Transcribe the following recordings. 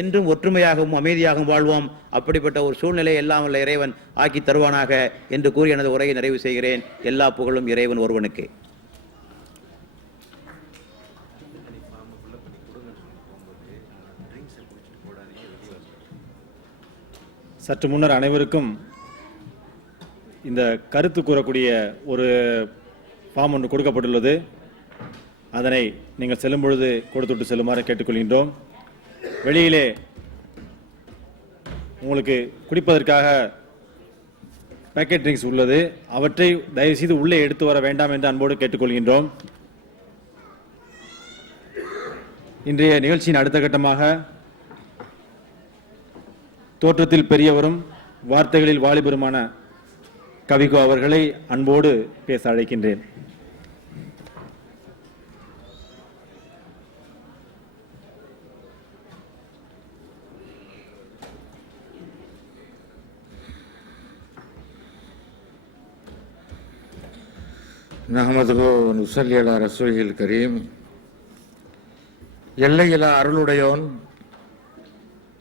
என்றும் ஒற்றுமையாகவும் அமைதியாகவும் வாழ்வோம். அப்படிப்பட்ட ஒரு சூழ்நிலை எல்லாம் உள்ள இறைவன் ஆக்கி தருவானாக என்று கூறி எனது உரையை நிறைவு செய்கிறேன். எல்லா புகழும் இறைவன் ஒருவனுக்கு. சற்று முன்னர் அனைவருக்கும் இந்த கருத்து கூறக்கூடிய ஒரு ஃபார்ம் ஒன்று கொடுக்கப்பட்டுள்ளது. அதனை நீங்கள் செல்லும் பொழுது கொடுத்துவிட்டு செல்லுமாறு கேட்டுக்கொள்கின்றோம். வெளியிலே உங்களுக்கு குடிப்பதற்காக பேக்கெட் ட்ரிங்க்ஸ் உள்ளது. அவற்றை தயவுசெய்து உள்ளே எடுத்து வர வேண்டாம் என்று அன்போடு கேட்டுக்கொள்கின்றோம். இன்றைய நிகழ்ச்சியின் அடுத்த கட்டமாக தோற்றத்தில் பெரியவரும் வார்த்தைகளில் வாலிபருமான கவிகோ அவர்களை அன்போடு பேச அழைக்கின்றேன். நஹ்மதுஹு வ நுஸல்லி அலா ரசூலில் கரீம். எல்லையில்லா அருளுடையோன்,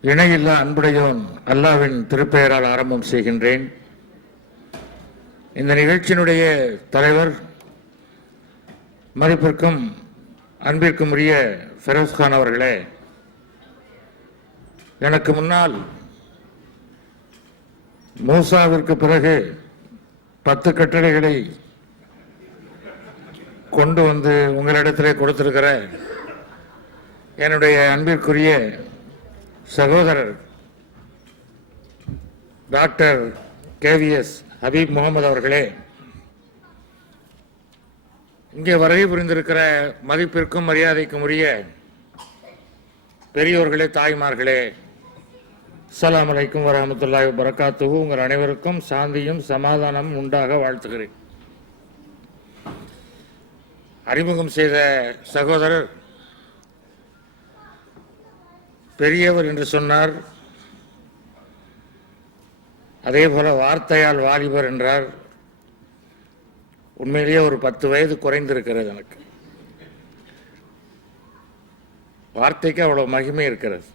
இணையில்லா அன்புடையோன் அல்லாஹ்வின் திருப்பெயரால் ஆரம்பம் செய்கின்றேன். இந்த நிகழ்ச்சியினுடைய தலைவர் மதிப்பிற்கும் அன்பிற்கும் உரிய ஃபெரோஸ்கான் அவர்களே, எனக்கு முன்னால் மூசாவிற்கு பிறகு 10 கட்டளைகளை கொண்டு வந்து உங்களிடத்திலே கொடுத்திருக்கிற என்னுடைய அன்பிற்குரிய சகோதரர் டாக்டர் கேவிஎஸ் ஹபீப் முகமது அவர்களே, இங்கே வருகை புரிந்திருக்கிற மதிப்பிற்கும் மரியாதைக்கும் உரிய பெரியோர்களே, தாய்மார்களே, அஸ்ஸலாமு அலைக்கும் வரஹ்மத்துல்லாஹி வபரகாத்துஹு. உங்கள் அனைவருக்கும் சாந்தியும் சமாதானமும் உண்டாக வாழ்த்துகிறேன். அறிமுகம் செய்த சகோதரர் பெரியவர் என்று சொன்னார். அதே போல வார்த்தையால் வாலிபர் என்றார். உண்மையிலேயே ஒரு 10 வயது குறைந்திருக்கிறது. எனக்கு வார்த்தைக்கு அவ்வளவு மகிமை இருக்கிறது.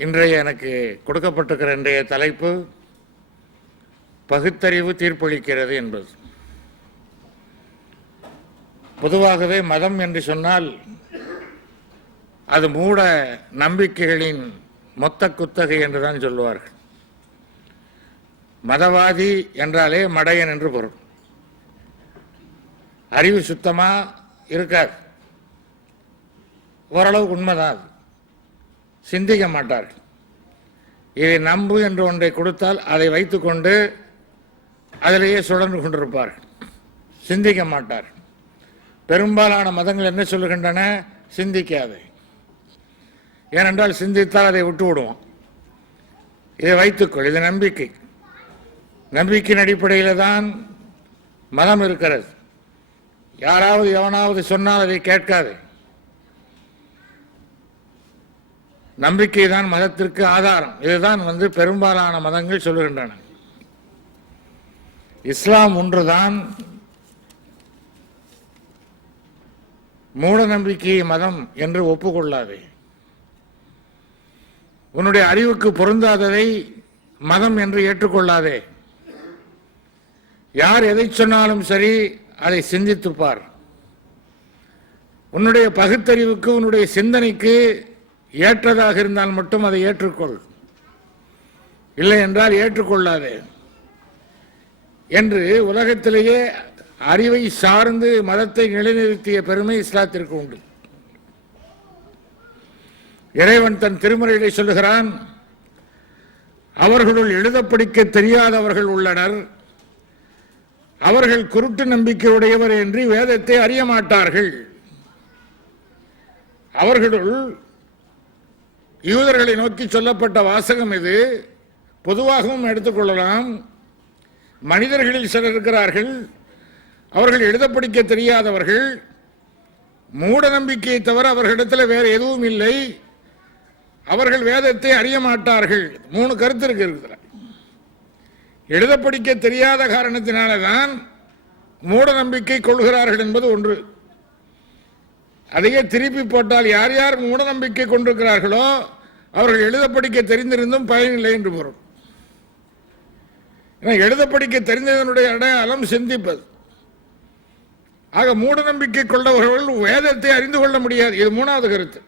இன்றைய எனக்கு கொடுக்கப்பட்டிருக்கிற இன்றைய தலைப்பு பகுத்தறிவு தீர்ப்பளிக்கிறது என்பது. பொதுவாகவே மதம் என்று சொன்னால் அது மூட நம்பிக்கைகளின் மொத்த குத்தகை என்றுதான் சொல்லுவார்கள். மதவாதி என்றாலே மடையன் என்று பொருள். அறிவு சுத்தமா இருக்காது. ஓரளவுக்கு உண்மைதான். சிந்திக்க மாட்டார்கள். இதை நம்பு என்று ஒன்றை கொடுத்தால் அதை வைத்துக்கொண்டு அதிலேயே சுழன்று கொண்டிருப்பார்கள். சிந்திக்க மாட்டார்கள். பெரும்பாலான மதங்கள் என்ன சொல்லுகின்றன? சிந்திக்காது. ஏனென்றால் சிந்தித்தால் அதை விட்டு விடுவோம். இதை வைத்துக்கொள், இது நம்பிக்கை. நம்பிக்கையின் அடிப்படையில் தான் மதம் இருக்கிறது. யாராவது எவனாவது சொன்னால் அதை கேட்காது. நம்பிக்கை தான் மதத்திற்கு ஆதாரம். இதுதான் பெரும்பாலான மதங்கள் சொல்லுகின்றன. இஸ்லாம் ஒன்றுதான் மூட நம்பிக்கை மதம் என்று ஒப்புக்கொள்ளாதே. உன்னுடைய அறிவுக்கு பொருந்தாததை மதம் என்று ஏற்றுக்கொள்ளாதே. யார் எதை சொன்னாலும் சரி, அதை சிந்தித்துப்பார். உன்னுடைய பகுத்தறிவுக்கு, உன்னுடைய சிந்தனைக்கு ஏற்றதாக இருந்தால் மட்டும் அதை ஏற்றுக்கொள். இல்லை என்றால் ஏற்றுக்கொள்ளாதே என்று உலகத்திலேயே அறிவை சார்ந்து மதத்தை நிலைநிறுத்திய பெருமை இஸ்லாத்திற்கு உண்டு. இறைவன் தன் திருமறையிலே சொல்லுகிறான், அவர்களுள் எழுத படிக்க தெரியாதவர்கள் உள்ளனர், அவர்கள் குருட்டு நம்பிக்கையுடையவர் என்று வேதத்தை அறிய மாட்டார்கள். அவர்களுள் யூதர்களை நோக்கி சொல்லப்பட்ட வாசகம் இது. பொதுவாகவும் எடுத்துக்கொள்ளலாம். மனிதர்களில் சிலர் இருக்கிறார்கள், அவர்கள் எழுத படிக்க தெரியாதவர்கள், மூட நம்பிக்கையை தவிர அவர்களிடத்தில் வேறு எதுவும் இல்லை, அவர்கள் வேதத்தை அறிய மாட்டார்கள். 3 கருத்து இருக்கு. எழுத படிக்க தெரியாத காரணத்தினால்தான் மூட நம்பிக்கை கொள்கிறார்கள் என்பது ஒன்று. அதையே திருப்பி போட்டால் யார் யார் மூட நம்பிக்கை கொண்டிருக்கிறார்களோ அவர்கள் எழுத படிக்க தெரிந்திருந்தும் பயனில்லை என்று பொருள். எழுத படிக்க தெரிந்ததனுடைய அடையாளம் சிந்திப்பது. ஆக மூட நம்பிக்கை கொண்டவர்கள் வேதத்தை அறிந்து கொள்ள முடியாது. இது மூணாவது கருத்து.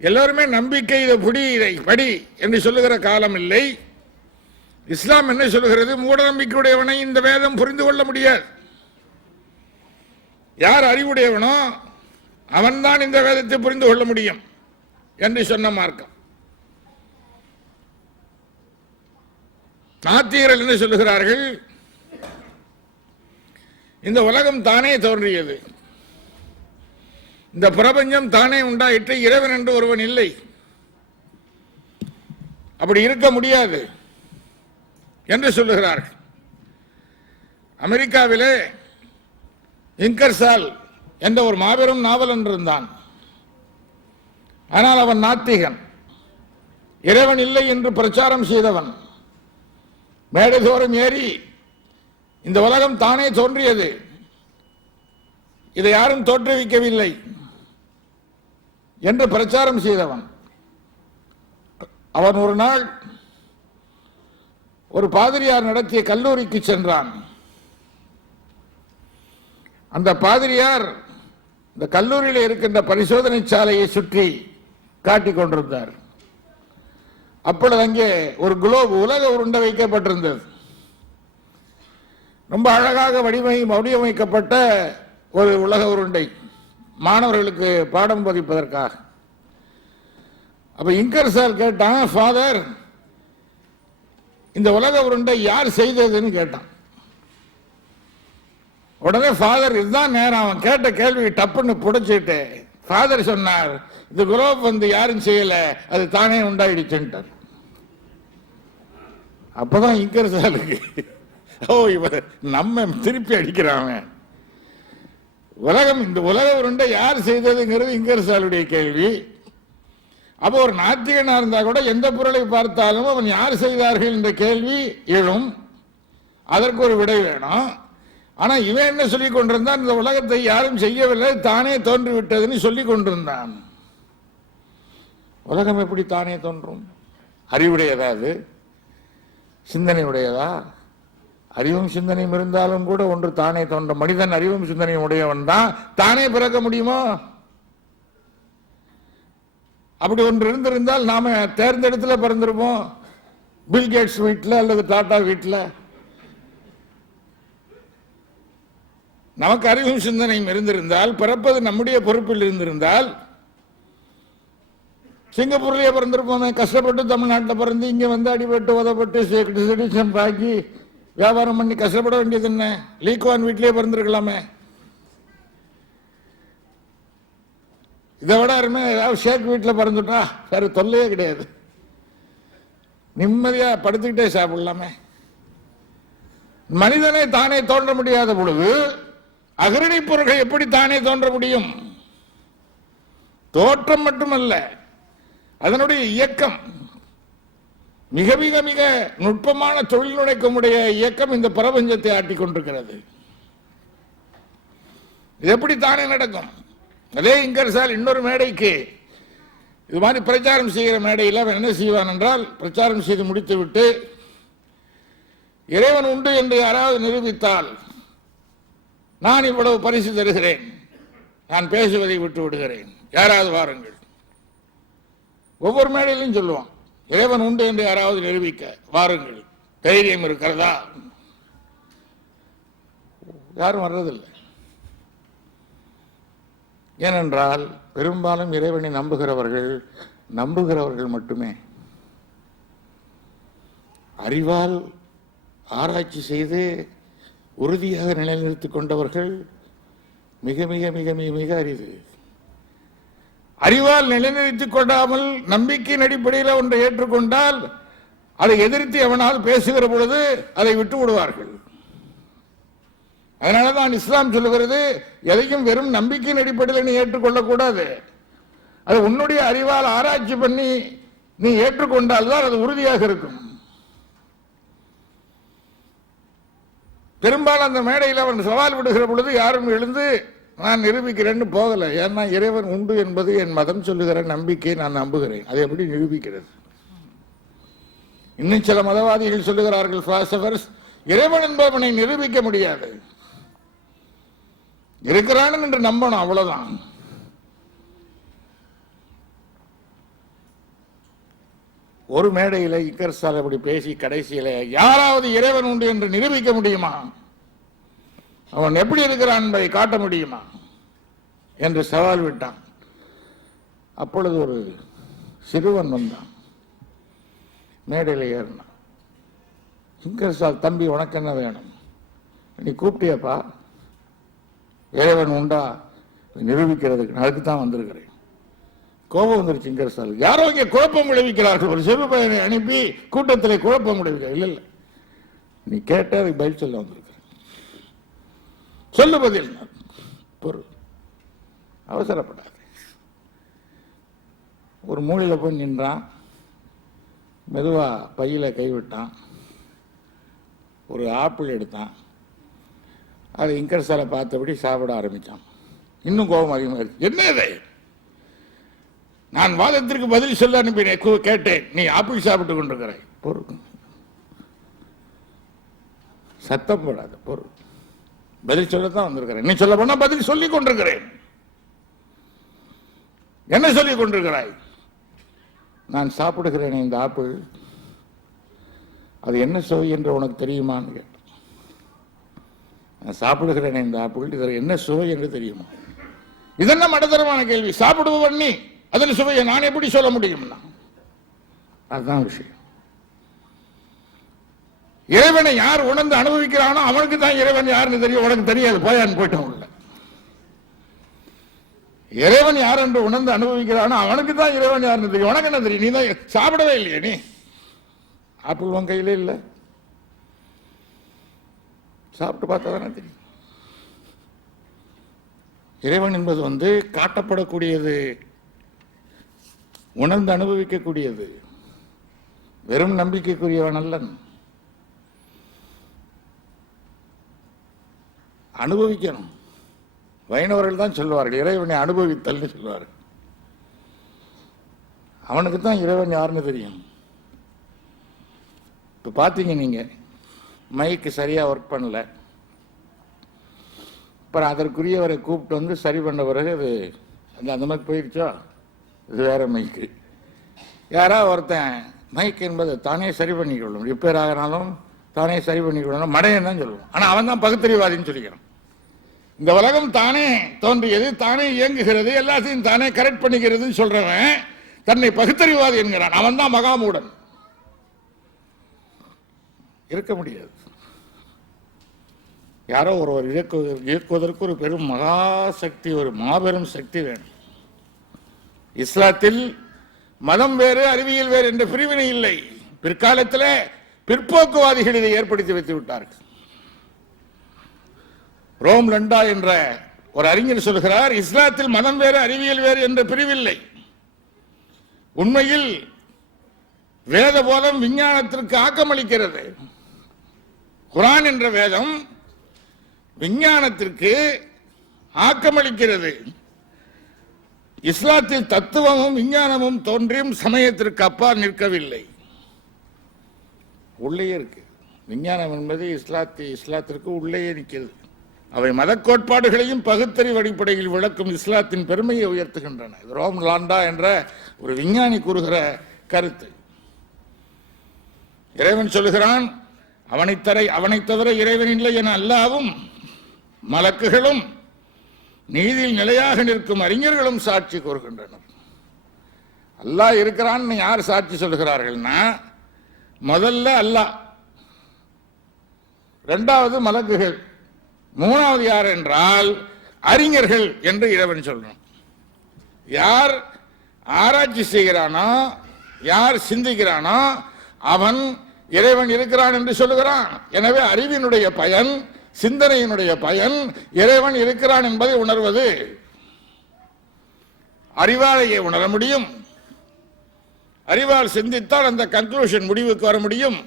எல்லாருமே நம்பிக்கை இதை புடி இதை படி என்று சொல்லுகிற காலம் இல்லை. இஸ்லாம் என்ன சொல்லுகிறது? மூட நம்பிக்கையுடையவனை இந்த வேதம் புரிந்து கொள்ள முடியாது. யார் அறிவுடையவனோ அவன்தான் இந்த வேதத்தை புரிந்து கொள்ள முடியும் என்று சொன்ன மார்க்கம். நாத்திகர்கள் என்ன சொல்லுகிறார்கள்? இந்த உலகம் தானே தோன்றியது, இந்த பிரபஞ்சம் தானே உண்டாயிற்று, இறைவன் என்று ஒருவன் இல்லை, அப்படி இருக்க முடியாது என்று சொல்லுகிறார்கள். அமெரிக்காவிலே இங்கர்சால் என்ற ஒரு மாபெரும் நாவலன் இருந்தான். ஆனால் அவன் நாத்திகன், இறைவன் இல்லை என்று பிரச்சாரம் செய்தவன். மேடைதோறும் ஏறி இந்த உலகம் தானே தோன்றியது, இதை யாரும் தோற்றுவிக்கவில்லை என்று பிரச்சாரம் செய்தவன். அவன் ஒரு நாள் ஒரு பாதிரியார் நடத்திய கல்லூரிக்கு சென்றான். அந்த பாதிரியார் இந்த கல்லூரியில் இருக்கின்ற பரிசோதனை சாலையை சுற்றி காட்டிக் கொண்டிருந்தார். அப்பொழுது அங்கே ஒரு குளோப் உலக உருண்டை வைக்கப்பட்டிருந்தது. ரொம்ப அழகாக வடிவமைக்கப்பட்ட ஒரு உலக உருண்டை, மாணவர்களுக்கு பாடம் போதிப்பதற்காக. அப்ப இங்கர்சால் கேட்டான், ஃபாதர், இந்த உலக உருண்டை யார் செய்ததுன்னு கேட்டான். உடனே ஃபாதர் இதுதான் நேரம், அவன் கேட்ட கேள்வி டப்புன்னு புடிச்சிட்டு ஃபாதர் சொன்னார், இந்த குளோப் யாரும் செய்யல, அது தானே உண்டாயிடுச்சுட்டார். அப்பதான் இங்கர்சாலுக்கு ஓ இவர் நம்ம திருப்பி அடிக்கிறான். உலகம் இந்த உலக உருண்டை யார் செய்ததுங்கிறது இங்கர்சாலுடைய கேள்வி. அப்போ ஒரு நாத்திகனா இருந்தா கூட எந்த பொருளை பார்த்தாலும் அவன் யார் செய்தார்கள் என்ற கேள்வி எழும், அதற்கு ஒரு விடை வேணும். ஆனா இவன் என்ன சொல்லிக் கொண்டிருந்தான்? இந்த உலகத்தை யாரும் செய்யவில்லை, தானே தோன்றிவிட்டதுன்னு சொல்லிக் கொண்டிருந்தான். உலகம் எப்படி தானே தோன்றும்? அறிவுடையதா? அது சிந்தனை உடையதா? அறிவும் சிந்தனையும் இருந்தாலும் கூட ஒன்று தானே தோன்ற. மனிதன் அறிவும் சிந்தனையும் உடையவன் தான், தானே பிறக்க முடியுமோ? அப்படி ஒன்று இருந்திருந்தால் நாம தேர்ந்தெடுத்துல பிறந்திருப்போம், பில்கேட்ஸ் வீட்டில் அல்லது டாடா வீட்டில். நமக்கு அறிவும் சிந்தனையும் இருந்திருந்தால், பிறப்பது நம்முடைய பொறுப்பில் இருந்திருந்தால் சிங்கப்பூர்லயே பிறந்திருப்போமே. கஷ்டப்பட்டு தமிழ்நாட்டில் பிறந்து இங்க அடிபட்டு உதப்பட்டு சிட்டிசன் ஆக்கி வியாபாரம் பண்ணி கஷ்டப்பட வேண்டியது என்ன? லீக்வான் வீட்டிலேயே பிறந்திருக்கலாமே. இதை விட அருமை ஏதாவது ஷேக் வீட்டில் பிறந்துட்டா வேற தொல்லையே கிடையாது, நிம்மதியா படுத்துக்கிட்டே சாப்பிடலாமே. மனிதனே தானே தோன்ற முடியாத பொழுது அகிரணி பொருட்கள் எப்படி தானே தோன்ற முடியும்? தோற்றம் மட்டுமல்ல, அதனுடைய இயக்கம், மிக மிக மிக நுட்பமான தொழில் நுழைக்கமுடைய இயக்கம் இந்த பிரபஞ்சத்தை ஆட்டிக் கொண்டிருக்கிறது. இது எப்படி தானே நடக்கும்? அதே இங்கர்சால் இன்னொரு மேடைக்கு இது மாதிரி பிரச்சாரம் செய்கிற மேடையில் அவன் என்ன செய்வான் என்றால், பிரச்சாரம் செய்து முடித்து விட்டு இறைவன் உண்டு என்று யாராவது நிரூபித்தால் நான் இவ்வளவு பரிசு தருகிறேன், நான் பேசுவதை விட்டு விடுகிறேன், யாராவது வாருங்கள். ஒவ்வொரு மேடையிலும் சொல்லுவான், இறைவன் உண்டு என்று யாராவது நிரூபிக்க வாருங்கள், தைரியம் இருக்கிறதா? யாரும் வர்றதில்லை. ஏனென்றால் பெரும்பாலும் இறைவனை நம்புகிறவர்கள் மட்டுமே. அறிவால் ஆராய்ச்சி செய்து உறுதியாக நிலைநிறுத்திக் கொண்டவர்கள் மிக மிக மிக மிக மிக அரிது. அறிவால் நிலைநிறுத்திக் கொண்டாமல் நம்பிக்கையின் அடிப்படையில் ஒன்றை ஏற்றுக்கொண்டால் அதை எதிர்த்து எவனால் பேசுகிற பொழுது அதை விட்டு விடுவார்கள். அதனாலதான் இஸ்லாம் சொல்லுகிறது, எதையும் வெறும் நம்பிக்கையின் அடிப்படையில் நீ ஏற்றுக்கொள்ளக்கூடாது. அது உன்னுடைய அறிவால் ஆராய்ச்சி பண்ணி நீ ஏற்றுக்கொண்டால்தான் அது உறுதியாக இருக்கும். பெரும்பாலும் அந்த மேடையில் அவன் சவால் விடுகிற பொழுது யாரும் எழுந்து நான் நிரூபிக்கிறேன்னு போகல. ஏன்னா இறைவன் உண்டு என்பது என் மதம் சொல்லுகிற நம்பிக்கையை நான் நம்புகிறேன். அதை எப்படி நிரூபிக்கிறது? இன்னும் சில மதவாதிகள் சொல்லுகிறார்கள், பிலாசபர்ஸ், இறைவன் என்பவனை நிரூபிக்க முடியாது, இருக்கிறான் என்று நம்பணும், அவ்வளவுதான். ஒரு மேடையில் இக்கர்சால் அப்படி பேசி கடைசியில யாராவது இறைவன் உண்டு என்று நிரூபிக்க முடியுமா, அவன் எப்படி இருக்கிறான் என்பதை காட்ட முடியுமா என்று சவால் விட்டான். அப்பொழுது ஒரு சிறுவன் வந்தான், மேடையில் ஏறினான். இங்கர்சால், தம்பி உனக்கு என்ன வேணும்? நீ கூப்பிட்டியப்பா, இறைவன் உண்டா நிரூபிக்கிறதுக்கு, அதுக்கு தான் வந்திருக்கிறேன். கோபம் வந்துருச்சு இங்கர்சால். யாரோ இங்கே குழப்பம் விளைவிக்கிறார்கள், ஒரு சிறு பையனை அனுப்பி கூட்டத்தில் குழப்பம் விளைவிக்க. இல்லை இல்லை, நீ கேட்ட அதுக்கு பதில் சொல்ல வந்திருக்கிறேன், சொல்லு பதில். பொருள், அவசரப்படாது. ஒரு மூலையில் போய் நின்றான், மெதுவா பையில கைவிட்டான், ஒரு ஆப்பிள் எடுத்தான், அது இங்கர்சாலை பார்த்தபடி சாப்பிட ஆரம்பிச்சான். இன்னும் கோபம் அதிகமாக இருக்கு. என்ன இது? நான் வாதத்திற்கு பதில் சொல்ல அனுப்பினேன், கேட்டேன், நீ ஆப்பிள் சாப்பிட்டு கொண்டிருக்கிறாய். பொருள், சத்தம் போடாத. பொருள், பதில் சொல்லத்தான் வந்திருக்கிறேன். நீ சொல்ல போனா பதில் சொல்லிக் கொண்டிருக்கிறேன். என்ன சொல்லிக் கொண்டிருக்கிறாய்? நான் சாப்பிடுகிறேன் இந்த ஆப்பிள், அது என்ன சுவை என்று உனக்கு தெரியுமான்னு கேட்டேன். நான் சாப்பிடுகிறேன் இந்த ஆப்பிள், இதில் என்ன சுவை என்று தெரியுமா? இதென்ன மடத்தரமான கேள்வி? சாப்பிடுபவன் நீ, அதன் சுவையை நான் எப்படி சொல்ல முடியும்னா? அதுதான் விஷயம். இறைவனை யார் உணர்ந்து அனுபவிக்கிறானோ அவனுக்கு தான் இறைவன் யாருன்னு தெரியும், உனக்கு தெரியாது, போயான்னு போயிட்டோம். இறைவன் யார் என்று உணர்ந்து அனுபவிக்கிறானோ அவனுக்கு தான் இறைவன் யாருன்னு தெரியும், உனக்கு என்ன தெரியும்? நீ தான் சாப்பிடவே இல்லையே. நீ ஆப்பிள் உன் கையில இல்லை, சாப்பிட்டு பார்த்தா தானே தெரியும். இறைவன் என்பது காட்டப்படக்கூடியது, உணர்ந்து அனுபவிக்கக்கூடியது, வெறும் நம்பிக்கைக்குரியவன் அல்லன். அனுபவிக்கணும். வைணவர்கள் தான் சொல்லுவார்கள் இறைவனை அனுபவித்தல் சொல்லுவார்கள். அவனுக்கு தான் இறைவன் யாருன்னு தெரியும். இப்போ பார்த்தீங்க, நீங்க மைக்கு சரியா ஒர்க் பண்ணல, அப்புறம் அதற்குரியவரை கூப்பிட்டு சரி பண்ண பிறகு அது அந்த மாதிரி போயிடுச்சோ, இது வேற மைக்கு. யாராவது ஒருத்தன் மைக் என்பதை தானே சரி பண்ணிக்கொள்ளும், ரிப்பேர் ஆகினாலும் தானே சரி பண்ணிக்கொள்ளணும், மடையன் தான் சொல்லுவோம். ஆனால் அவன் தான் பகுத்தறிவாதின்னு சொல்லிக்கிறான். இந்த உலகம் தானே தோன்றியது, தானே இயங்குகிறது, எல்லாத்தையும் தானே கரெக்ட் பண்ணிக்கிறதுன்னு சொல்றவன் தன்னை பகுத்தறிவாதி என்கிறான். அவன் தான் மகாமூடன். இருக்க முடியாது. யாரோ ஒருவர் இயக்குவதற்கு ஒரு பெரும் மகா சக்தி, ஒரு மாபெரும் சக்தி வேணும். இஸ்லாத்தில் மதம் வேறு அறிவியல் வேறு என்ற பிரிவினை இல்லை. பிற்காலத்தில் பிற்போக்குவாதிகள் இதை ஏற்படுத்தி வைத்து விட்டார்கள். ரோம் லண்டா என்ற ஒரு அறிஞர் சொல்கிறார், இஸ்லாத்தில் மதம் வேறு அறிவியல் வேறு என்ற பிரிவில்லை. உண்மையில் வேத போதம் விஞ்ஞானத்திற்கு ஆக்கமளிக்கிறது. குர்ஆன் என்ற வேதம் விஞ்ஞானத்திற்கு ஆக்கமளிக்கிறது. இஸ்லாத்தில் தத்துவமும் விஞ்ஞானமும் தோன்றியும் சமயத்திற்கு அப்பால் நிற்கவில்லை, உள்ளே இருக்கு. விஞ்ஞானம் என்பது இஸ்லாத்திற்கு உள்ளே நிற்கிறது. அவை மத கோட்பாடுகளையும் பகுத்தறிவு அடிப்படையில் விளக்கும் இஸ்லாத்தின் பெருமையை உயர்த்துகின்றன. ரோம் லாண்டா என்ற ஒரு விஞ்ஞானி கூறுகிற கருத்து. இறைவன் சொல்லுகிறான், அவனை தவிர இறைவன் இல்லை என அல்லாவும் மலக்குகளும் நீதியில் நிலையாக நிற்கும் அறிஞர்களும் சாட்சி கூறுகின்றனர். அல்லாஹ் இருக்கிறான்னு யார் சாட்சி சொல்லுகிறார்கள்னா, முதல்ல அல்லாஹ், இரண்டாவது மலக்குகள், மூணாவது யார் என்றால் அறிஞர்கள் என்று இறைவன் சொல்றான். யார் ஆராய்ச்சி செய்கிறானோ, யார் சிந்திக்கிறானோ அவன் இறைவன் இருக்கிறான் என்று சொல்லுகிறான். எனவே அறிவினுடைய பயன், சிந்தனையினுடைய பயன் இறைவன் இருக்கிறான் என்பதை உணர்வது. அறிவாளையே உணர முடியும். அறிவால் சிந்தித்தால் அந்த கன்க்ளூஷன், முடிவுக்கு வர முடியும்.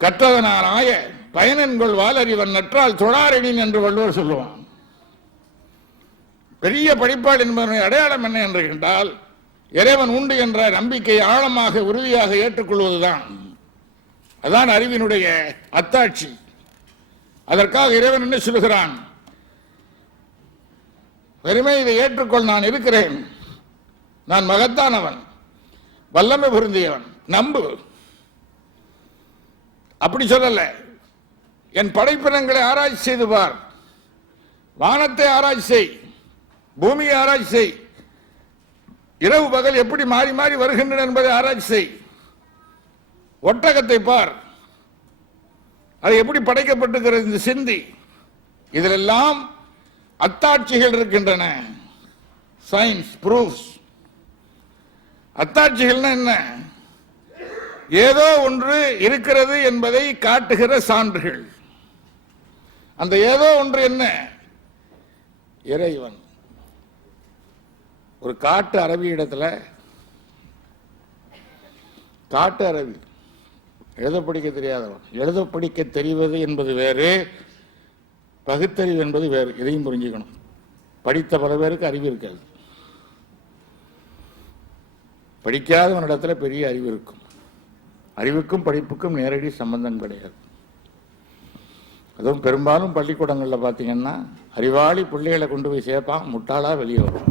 கற்றதனால் ஆய பயனென்கொள் வாலறிவன் நற்றால் தொழாரெனின் என்று வள்ளுவர் சொல்லுவான். பெரிய படிப்பாள் என்பதனுடைய அடையாளம் என்ன என்று கேட்டால், இறைவன் உண்டு என்ற நம்பிக்கையை ஆழமாக உறுதியாக ஏற்றுக்கொள்வதுதான். அதான் அறிவினுடைய அத்தாட்சி. அதற்காக இறைவன் என்ன சொல்லுகிறான்? வெறுமை இதை ஏற்றுக்கொள், நான் இருக்கிறேன், நான் மகத்தானவன், வல்லமை பொருந்தியவன், நம்பு. அப்படி சொல்லல. என் படைப்பினங்களை ஆராய்ச்சி செய்து பார், வானத்தை ஆராய்ச்சி செய், பூமியை ஆராய்ச்சி செய், இரவு பகல் எப்படி மாறி மாறி வருகின்றன என்பதை ஆராய்ச்சி செய், ஒட்டகத்தை பார், அது எப்படி படைக்கப்பட்டிருக்கிறது, இந்த சிந்தி. இதிலெல்லாம் அத்தாட்சிகள் இருக்கின்றன. Science proofs. அத்தாட்சிகள்னா என்ன? ஏதோ ஒன்று இருக்கிறது என்பதை காட்டுகிற சான்றுகள். அந்த ஏதோ ஒன்று என்ன? இறைவன். ஒரு காட்டு அரபி இடத்துல, காட்டு அரபி எழுத படிக்க தெரியாதவன், எழுத படிக்க தெரிவது என்பது வேறு, பகுத்தறிவு என்பது வேறு. இதையும் புரிஞ்சுக்கணும். படித்த பல பேருக்கு அறிவு இருக்காது. படிக்காதவனிடத்துல பெரிய அறிவு இருக்கும். அறிவுக்கும் படிப்புக்கும் நேரடி சம்பந்தம் கிடையாது. அதுவும் பெரும்பாலும் பள்ளிக்கூடங்களில் பார்த்தீங்கன்னா அறிவாளி பிள்ளைகளை கொண்டு போய் சேர்ப்பான், முட்டாளா வெளியே வரும்.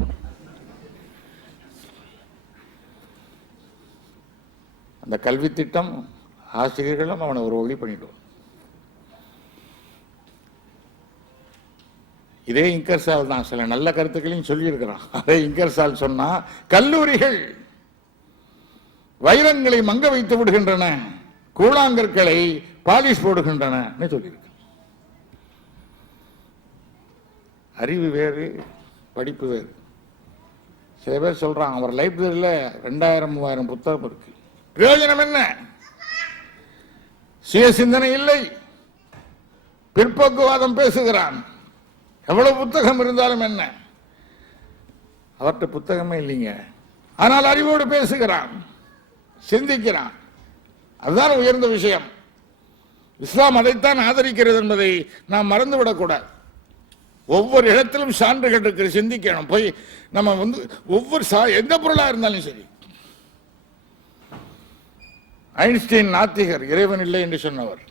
அந்த கல்வி திட்டம் ஆசிரியர்களும் அவனை ஒரு வழி பண்ணிடுவான். இதே இங்கர்சால் தான் சில நல்ல கருத்துக்களையும் சொல்லியிருக்கிறான். அதே இங்கர்சால் சொன்னா, கல்லூரிகள் வைரங்களை மங்க வைத்து விடுகின்றன, கூழாங்கற்களை பாலிஷ் போடுகின்றன சொல்லியிருக்க. அறிவு வேறு, படிப்பு வேறு. சில பேர் சொல்றாங்க அவர் லைப்ரரியில் 2000-3000 புத்தகம் இருக்கு. பிரயோஜனம் என்ன? சுய சிந்தனை இல்லை, பிற்போக்குவாதம் பேசுகிறான். எவ்வளவு புத்தகம் இருந்தாலும் என்ன? அவர்கிட்ட புத்தகமே இல்லைங்க, ஆனால் அறிவோடு பேசுகிறான், சிந்திக்கிறான். அதுதான் உயர்ந்த விஷயம். இஸ்லாம் அதைத்தான் ஆதரிக்கிறது என்பதை நாம் மறந்துவிடக்கூடாது. ஒவ்வொரு இடத்திலும் சான்றுகள் இருக்கிற, சிந்திக்கணும். போய் நம்ம ஒவ்வொரு எந்த பொருளாக இருந்தாலும் சரி. ஐன்ஸ்டீன் நாத்திகர், இறைவன் இல்லை என்று சொன்னவர்.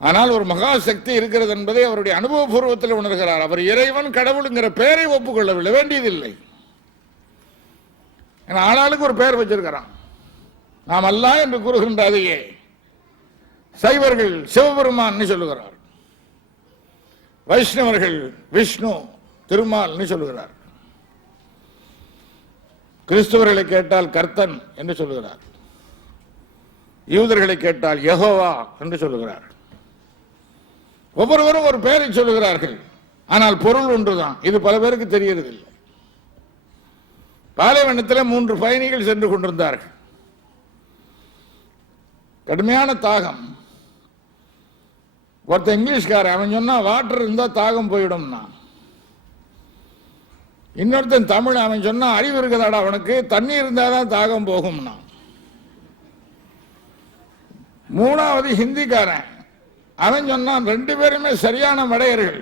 ஆனால் ஒரு மகா சக்தி இருக்கிறது என்பதை அவருடைய அனுபவபூர்வத்தில் உணர்கிறார். அவர் இறைவன் கடவுளுங்கிற பெயரை ஒப்புக்கொள்ளவில்லை, வேண்டியதில்லை. ஆளாளுக்கு ஒரு பெயர் வச்சிருக்கிறான். நாம் அல்லாஹ் என்று கூறுகின்ற அதையே சைவர்கள் சிவபெருமான் சொல்லுகிறார், வைஷ்ணவர்கள் விஷ்ணு திருமால் சொல்லுகிறார், கிறிஸ்தவர்களை கேட்டால் கர்த்தன் என்று சொல்லுகிறார், யூதர்களை கேட்டால் யெகோவா என்று சொல்லுகிறார். ஒவ்வொருவரும் ஒரு பெயரை சொல்லுகிறார்கள், ஆனால் பொருள் ஒன்றுதான். இது பல பேருக்கு தெரியறதில்லை. பாலைவனத்தில் 3 பயணிகள் சென்று கொண்டிருந்தார்கள். கடுமையான தாகம். ஒருத்த இங்கிலீஷ்காரன், அவன் சொன்னா வாட்டர் இருந்தா தாகம் போயிடும்னா. இன்னொருத்தன் தமிழ், அவன் சொன்னா அறிவு இருக்குதாடா அவனுக்கு, தண்ணி இருந்தாதான் தாகம் போகும்னா. 3வது ஹிந்திக்காரன், அவன் சொன்னான் 2 பேருமே சரியான மடையர்கள்,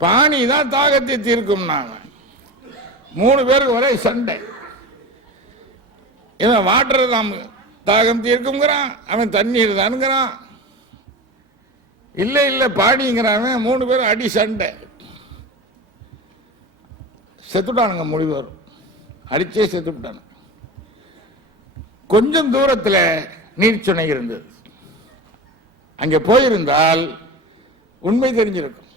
பானி தான் தாகத்தை தீர்க்கும்னா. 3 பேருக்கு ஒரே சண்டை. இவன் வாட்டர் தான் தாகம் தீர்க்குங்கிறான், அவன் தண்ணீர் தானுங்கிறான். இல்லை இல்லை பாடிங்கிறான். 3 பேரும் அடி சண்டை. செத்துட்டானுங்க. முடிவு அடிச்சே செத்துட்டானு. கொஞ்சம் தூரத்தில் நீர்ச்சுனை இருந்தது. அங்கே போயிருந்தால் உண்மை தெரிஞ்சிருக்கும்.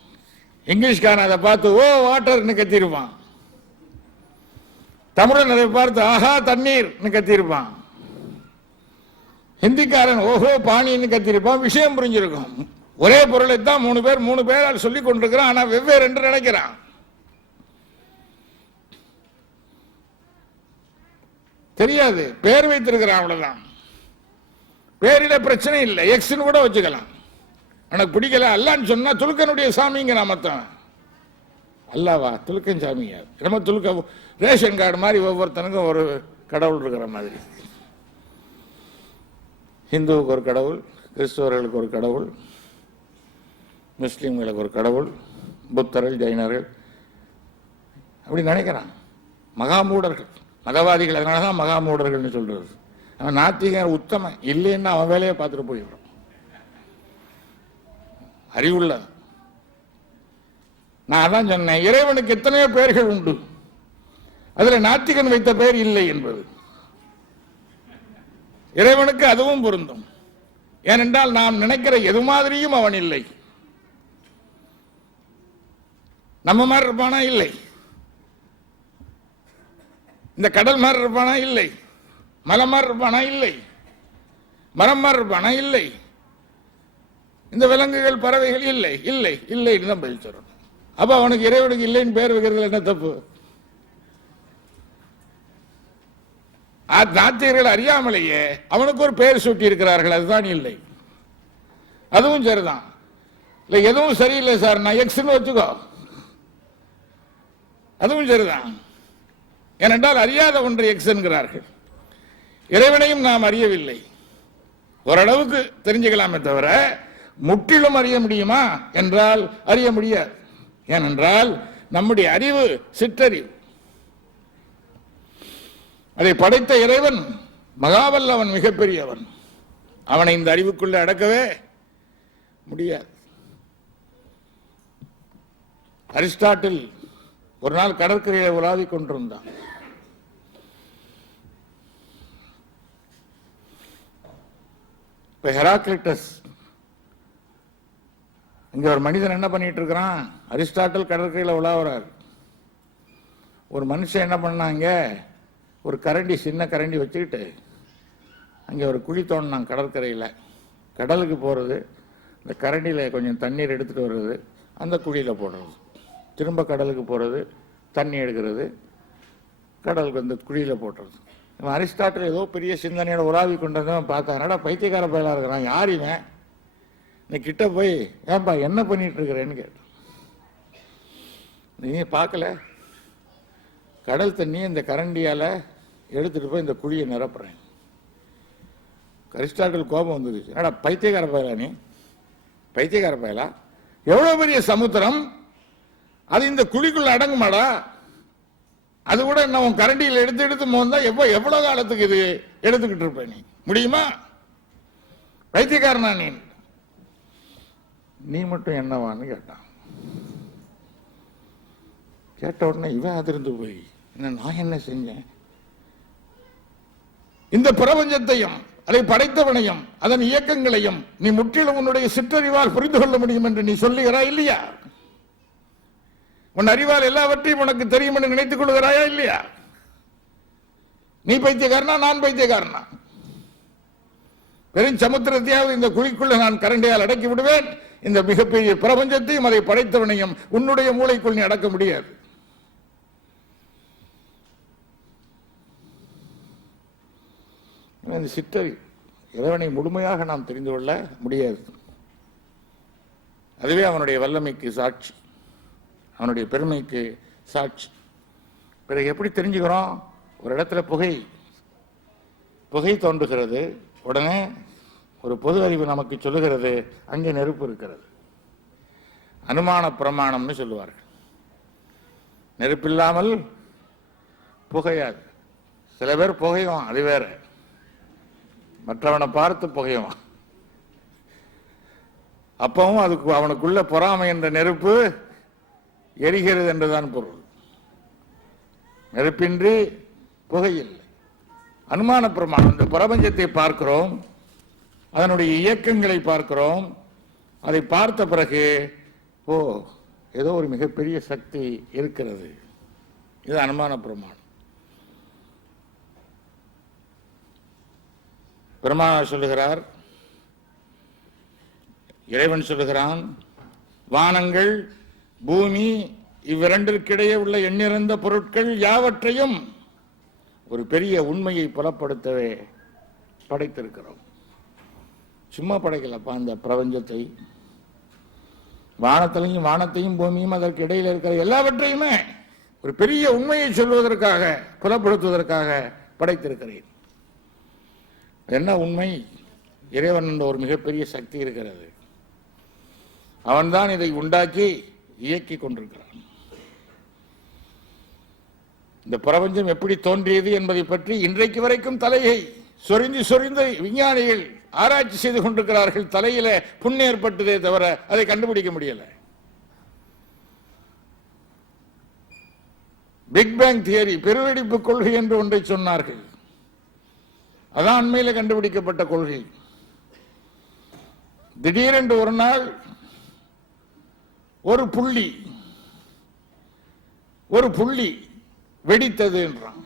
இங்கிலீஷ்காரன் அதை பார்த்து ஓ வாட்டர்னு கத்திருப்பான். தமிழன் அதை பார்த்து ஆஹா தண்ணீர்னு கத்திருப்பான். ஹிந்திக்காரன் ஓஹோ பாணின்னு கத்திருப்பான். விஷயம் புரிஞ்சிருக்கும். ஒரே பொருளை தான் 3 பேரால் சொல்லிக் கொண்டிருக்கிறான், ஆனா வெவ்வேறு என்று நினைக்கிறான். தெரியாது, பேர் வைத்திருக்கிறான், அவ்வளவுதான். பேரில பிரச்சனை இல்லை, எக்ஸ்னு கூட வச்சுக்கலாம். எனக்கு பிடிக்கல அல்லான்னு சொன்னா துலுக்கனுடைய சாமிங்கிற மத்தம். அல்லாவா துலுக்கன் சாமியா? நம்ம துலுக்க ரேஷன் கார்டு மாதிரி ஒவ்வொருத்தனுக்கும் ஒரு கடவுள் இருக்கிற மாதிரி. ஹிந்துவுக்கு ஒரு கடவுள், கிறிஸ்தவர்களுக்கு ஒரு கடவுள், முஸ்லீம்களுக்கு ஒரு கடவுள், புத்தர்கள், ஜெயினர்கள் அப்படி நினைக்கிறான். மகாமூடர்கள், மதவாதிகள். அதனால தான் மகாமூடர்கள்னு சொல்றது. அவன் நாத்திகன் உத்தமன் இல்லைன்னா அவன் வேலையை பார்த்துட்டு போயிடுறான். அறிவுள்ள நான் அதான் சொன்னேன், இறைவனுக்கு எத்தனையோ பெயர்கள் உண்டு, அதுல நாத்திகன் வைத்த பெயர் இல்லை என்பது. இறைவனுக்கு அதுவும் பொருந்தும். ஏனென்றால் நாம் நினைக்கிற எது மாதிரியும் அவன் இல்லை. நம்ம மாதிரி இருப்பானா? இல்லை. இந்த கடல் மாதிரி இருப்பானா? இல்லை. மலை மாதிரி இருப்பானா? இல்லை. மரம் மாதிரி இருப்பானா? இல்லை. இந்த விலங்குகள், பறவைகள் இல்லை. இல்லை இல்லைன்னு தான் பதில் சொல்லணும். அப்ப அவனுக்கு இறைவனுக்கு இல்லைன்னு பேர் வைக்கிறதுல என்ன தப்பு? நாத்திகர்கள் அறியாமலேயே அவனுக்கு ஒரு பெயர் சூட்டி இருக்கிறார்கள், அதுதான் இல்லை. அதுவும் சரிதான். இல்லை எதுவும் சரியில்லை சார், நான் எக்ஸ்ன்னு வச்சுக்கோ, அதுவும் சரிதான். ஏனென்றால் அறியாத ஒன்றை எக்ஸ் என்கிறார்கள். இறைவனையும் நாம் அறியவில்லை, ஓரளவுக்கு தெரிஞ்சுக்கலாமே தவிர முற்றிலும் அறிய முடியுமா என்றால் அறிய முடியாது. ஏனென்றால் நம்முடைய அறிவு சிற்றறிவு. அதை படைத்த இறைவன் மகாவல்லவன், மிகப்பெரியவன். அவனை இந்த அறிவுக்குள்ளே அடக்கவே முடியாது. அரிஸ்டாட்டில் ஒரு நாள் கடற்கரையை உலாவிக் கொண்டிருந்தான். இப்ப ஹெராக்லிட்டஸ், இங்க ஒரு மனிதன் என்ன பண்ணிட்டு இருக்கிறான்? அரிஸ்டாட்டில் கடற்கரையில் உலாவுறார். ஒரு மனுஷன் என்ன பண்ணாங்க, ஒரு கரண்டி, சின்ன கரண்டி வச்சுக்கிட்டு அங்கே ஒரு குழி தோண்டினான் கடற்கரையில். கடலுக்கு போகிறது, இந்த கரண்டியில் கொஞ்சம் தண்ணீர் எடுத்துகிட்டு வர்றது, அந்த குழியில் போடுறது, திரும்ப கடலுக்கு போகிறது, தண்ணி எடுக்கிறது, கடலுக்கு அந்த குழியில் போடுறது. இவன் அரிஸ்டாட்டில் ஏதோ பெரிய சிந்தனையோட உலாவி கொண்டு வந்தவன் பார்த்தான், என்னடா பைத்தியக்கார பயலாக இருக்கிறான், யார் இவன்? நீ கிட்ட போய் ஏன்பா என்ன பண்ணிட்டு இருக்கிறேன்னு கேட்டான். நீ பார்க்கல, கடல் தண்ணி இந்த கரண்டியால் எடுத்துட்டு போய் இந்த குழியை நிரப்புறேன். அரிஸ்டாட்டில் கோபம் வந்துருச்சு, என்னடா பைத்தியக்கார பயலா நீ, பைத்தியக்கார பயலா, எவ்வளவு பெரிய சமுத்திரம், அது இந்த குழிக்குள்ள அடங்குமாடா? அது கூட என்ன உன் கரண்டியில் எடுத்து எடுத்து மோந்தா எவ்வளவு காலத்துக்கு இது எடுத்துக்கிட்டு இருப்ப நீ, முடியுமா? பைத்தியக்காரனா நீ? நீ மட்டும் என்னவான்னு கேட்டான். கேட்ட உடனே இவன் அதிர்ந்து போய், என்ன நான் என்ன செஞ்சேன்? இந்த பிரபஞ்சத்தையும் அதை படைத்தவனையும் அதன் இயக்கங்களையும் நீ முற்றிலும் உன்னுடைய சிற்றறிவால் புரிந்து கொள்ள முடியும் என்று நீ சொல்லுகிறாய் இல்லையா? உன் அறிவால் எல்லாவற்றையும் உனக்கு தெரியும் என்று நினைத்துக் கொள்கிறாயா இல்லையா? நீ பைத்தியக்காரனா, நான் பைத்தியக்காரனா? பெரும் சமுத்திரத்தையாவது இந்த குழிக்குள்ள நான் கரண்டையால் அடக்கி விடுவேன், இந்த மிகப்பெரிய பிரபஞ்சத்தையும் அதை படைத்தவனையும் உன்னுடைய மூளைக்குள் நீ அடக்க முடியாது. இந்த சிற்றறி இறைவனை முழுமையாக நாம் தெரிந்து கொள்ள முடியாது. அதுவே அவனுடைய வல்லமைக்கு சாட்சி, அவனுடைய பெருமைக்கு சாட்சி. பிறகு எப்படி தெரிஞ்சுக்கிறோம்? ஒரு இடத்துல புகை தோன்றுகிறது, உடனே ஒரு பொது அறிவு நமக்கு சொல்லுகிறது அங்கே நெருப்பு இருக்கிறது. அனுமான பிரமாணம்னு சொல்லுவார்கள். நெருப்பில்லாமல் புகையாது. சில பேர் புகையும், அது வேற, மற்றவனை பார்த்து புகையும். அப்பவும் அதுக்கு அவனுக்குள்ள பொறாமை என்ற நெருப்பு எரிகிறது என்றுதான் பொருள். நெருப்பின்றி புகையில்லை. அனுமான பிரமாணம், இந்த பிரபஞ்சத்தை பார்க்கிறோம், அதனுடைய இயக்கங்களை பார்க்கிறோம். அதை பார்த்த பிறகு ஓ, ஏதோ ஒரு மிகப்பெரிய சக்தி இருக்கிறது. இது அனுமான பிரமாணம். பெருமானார் சொல்லுகிறார், இறைவன் சொல்லுகிறான், வானங்கள் பூமி இவ்விரண்டிற்கிடையே உள்ள எண்ணிறந்த பொருட்கள் யாவற்றையும் ஒரு பெரிய உண்மையை புலப்படுத்தவே படைத்திருக்கிறோம். சும்மா படைக்கலப்பா இந்த பிரபஞ்சத்தை, வானத்தையும் பூமியும் அதற்கு இடையில் இருக்கிற எல்லாவற்றையுமே ஒரு பெரிய உண்மையை சொல்வதற்காக, புலப்படுத்துவதற்காக படைத்திருக்கிறேன். என்ன உண்மை? இறைவன் என்ற ஒரு மிகப்பெரிய சக்தி இருக்கிறது. அவன்தான் இதை உண்டாக்கி இயக்கி கொண்டிருக்கிறான். இந்த பிரபஞ்சம் எப்படி தோன்றியது என்பதை பற்றி இன்றைக்கு வரைக்கும் தலையை சொரிந்து சொரிந்து விஞ்ஞானிகள் ஆராய்ச்சி செய்து கொண்டிருக்கிறார்கள். தலையில புண்ணு ஏற்பட்டதே தவிர அதை கண்டுபிடிக்க முடியல. பிக் பேங் தியரி, பெருவெடிப்பு கொள்கை என்று ஒன்றை சொன்னார்கள். அதான் அண்மையில கண்டுபிடிக்கப்பட்ட கொள்கை. திடீரென்று ஒரு நாள் ஒரு புள்ளி வெடித்தது என்றான்.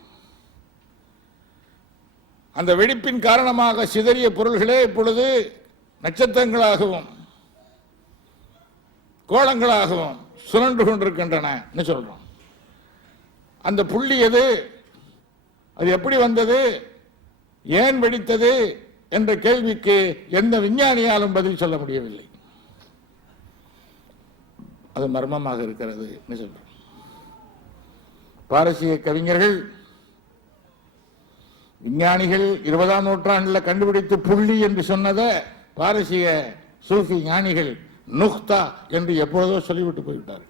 அந்த வெடிப்பின் காரணமாக சிதறிய பொருள்களே இப்பொழுது நட்சத்திரங்களாகவும் கோளங்களாகவும் சுழன்று கொண்டிருக்கின்றன சொல்றோம். அந்த புள்ளி எது, அது எப்படி வந்தது, ஏன் வெடித்தது என்ற கேள்விக்கு எந்த விஞ்ஞானியாலும் பதில் சொல்ல முடியவில்லை. அது மர்மமாக இருக்கிறது சொல்றோம். பாரசீக கவிஞர்கள், விஞ்ஞானிகள் 20ஆம் நூற்றாண்டில் கண்டுபிடித்து புள்ளி என்று சொன்னதை பாரசீக சூஃபி ஞானிகள் நுக்தா என்று எப்பொழுதோ சொல்லிவிட்டு போய்விட்டார்கள்.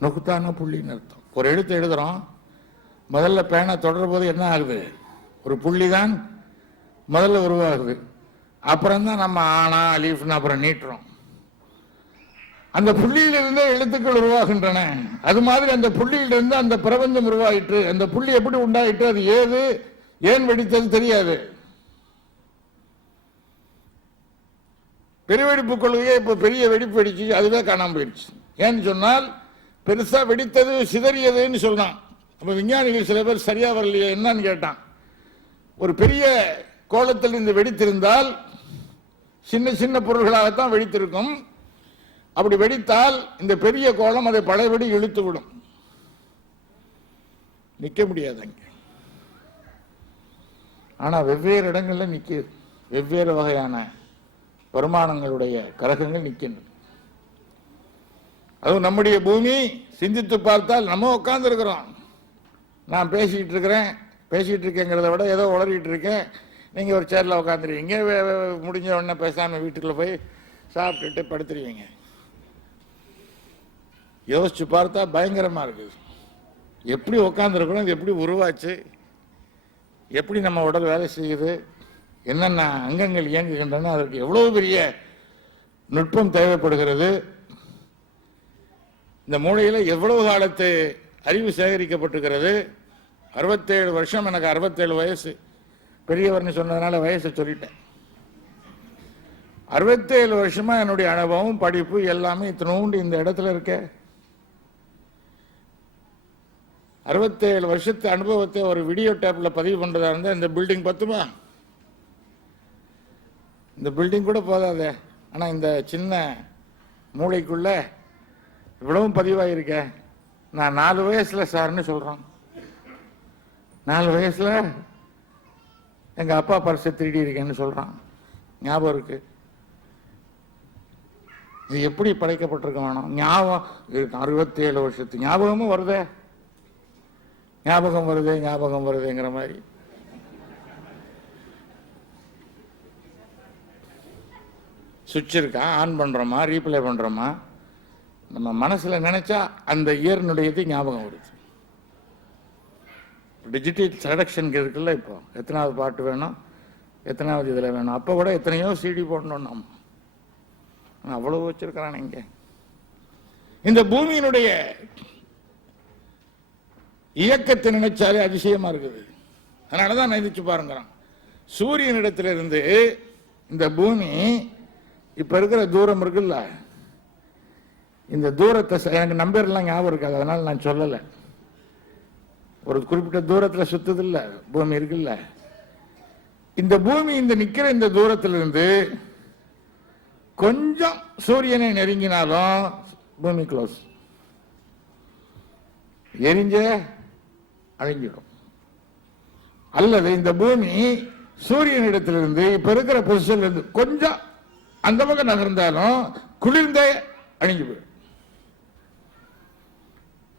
நுக்தானா புள்ளின்னு அர்த்தம். ஒரு எழுத்து எழுதுறோம், முதல்ல பேனா தொடர போது என்ன ஆகுது, ஒரு புள்ளி தான் முதல்ல உருவாகுது. அப்புறம் தான் நம்ம ஆனா அலீஃப்னு அப்புறம் நீட்டுறோம். அந்த புள்ளியிலிருந்தே எழுத்துக்கள் உருவாகின்றன. அது மாதிரி அந்த புள்ளியிலிருந்து அந்த பிரபஞ்சம் உருவாயிற்று. அந்த புள்ளி எப்படி உண்டாயிற்று, அது ஏன் வெடித்தது தெரியாது. பெருவெடிப்பு கொள்கையே இப்ப பெரிய வெடிப்பு வெடிச்சு அதுவே காணாம போயிடுச்சு. ஏன்னு சொன்னால் பெருசா வெடித்தது சிதறியதுன்னு சொன்னான். அப்ப விஞ்ஞானிகள் சில பேர் சரியா வரலையே என்னன்னு கேட்டான். ஒரு பெரிய கோலத்தில் இருந்து வெடித்திருந்தால் சின்ன சின்ன பொருள்களாகத்தான் வெடித்திருக்கும். அப்படி வெடித்தால் இந்த பெரிய கோலம் அதை பழையபடி இழுத்து விடும், நிக்க முடியாது அங்க. ஆனா வெவ்வேறு இடங்கள்ல நிக்க, வெவ்வேறு வகையான வருமானங்களுடைய கரகங்கள் நிக்கின்றன. அதுவும் நம்முடைய பூமி சிந்தித்து பார்த்தால் நம்ம உட்கார்ந்து இருக்கிறோம். நான் பேசிட்டு இருக்கேங்கிறத விட ஏதோ உளறிட்டு இருக்கேன். நீங்க ஒரு சேர்ல உட்காந்துருவீங்க, முடிஞ்ச உடனே பேசாம வீட்டுக்குள்ள போய் சாப்பிட்டுட்டு படுத்துருவீங்க. யோசிச்சு பார்த்தா பயங்கரமா இருக்குது. எப்படி உட்காந்துருக்கணும், இது எப்படி உருவாச்சு, எப்படி நம்ம உடல் வேலை செய்யுது, என்னென்ன அங்கங்கள் இயங்குகின்றன, அதற்கு எவ்வளவு பெரிய நுட்பம் தேவைப்படுகிறது. இந்த மூளையில எவ்வளவு காலத்து அறிவு சேகரிக்கப்பட்டிருக்கிறது. 67 வருஷம், எனக்கு 67 வயசு. பெரியவர்னு சொன்னதுனால வயசை சொல்லிட்டேன். 67 வருஷமா என்னுடைய அனுபவம், படிப்பு எல்லாமே இத்தனோண்டு இந்த இடத்துல இருக்க. 67 வருஷத்து அனுபவத்தை ஒரு வீடியோ டேப்ல பதிவு பண்றதா இருந்தா இந்த பில்டிங் பத்துமா? இந்த பில்டிங் கூட போதாதே. ஆனா இந்த சின்ன மூளைக்குள்ள இவ்வளவும் பதிவாயிருக்க. நான் 4 வயசுல சார்னு சொல்றான். 4 வயசுல எங்க அப்பா பரிசை திருடி இருக்கேன்னு சொல்றான். ஞாபகம் இருக்கு. இது எப்படி படைக்கப்பட்டிருக்க வேணும்? ஞாபகம் 67 வருஷத்து ஞாபகமும் வருதே, ஞாபகம் வருதுங்கிற மாதிரி. சுவிட்ச் இருக்கா, ஆன் பண்றோமா, ரீப்ளே பண்றோமா, நம்ம மனசுல நினைச்சா அந்த இயர்னுடையது ஞாபகம் வருது. டிஜிட்டல் செலக்ஷன் இருக்குல்ல, இப்போ எத்தனாவது பாட்டு வேணும், எத்தனாவது இதில் வேணும். அப்போ கூட எத்தனையோ சிடி போடணும் நம்ம. அவ்வளவு வச்சிருக்கிறான் இங்க. இந்த பூமியினுடைய இயக்கத்தை நினைச்சாலே அதிசயமா இருக்குது. அதனாலதான் நினைச்சு பாருங்கிறான். சூரியனிடத்திலிருந்து இந்த பூமி இப்ப இருக்கிற தூரம் இருக்குல்ல, இந்த தூரத்தை எனக்கு நம்பர் எல்லாம் ஞாபகம் இருக்காது, அதனால நான் சொல்லல. ஒரு குறிப்பிட்ட தூரத்துல சுத்துது இல்ல பூமி இருக்குல்ல, இந்த பூமி இந்த நிக்கிற இந்த தூரத்திலிருந்து கொஞ்சம் சூரியனை நெருங்கினாலும் பூமி க்ளோஸ், எரிஞ்ச அழிஞ்சிடும். அல்லது இந்த பூமி சூரியனிடத்திலிருந்து இப்ப இருக்கிற பொசிஷன்ல இருந்து கொஞ்சம் அந்த பக்கம் நகர்ந்தாலும் குளிர்ந்தே அழிஞ்சு போயிடும்.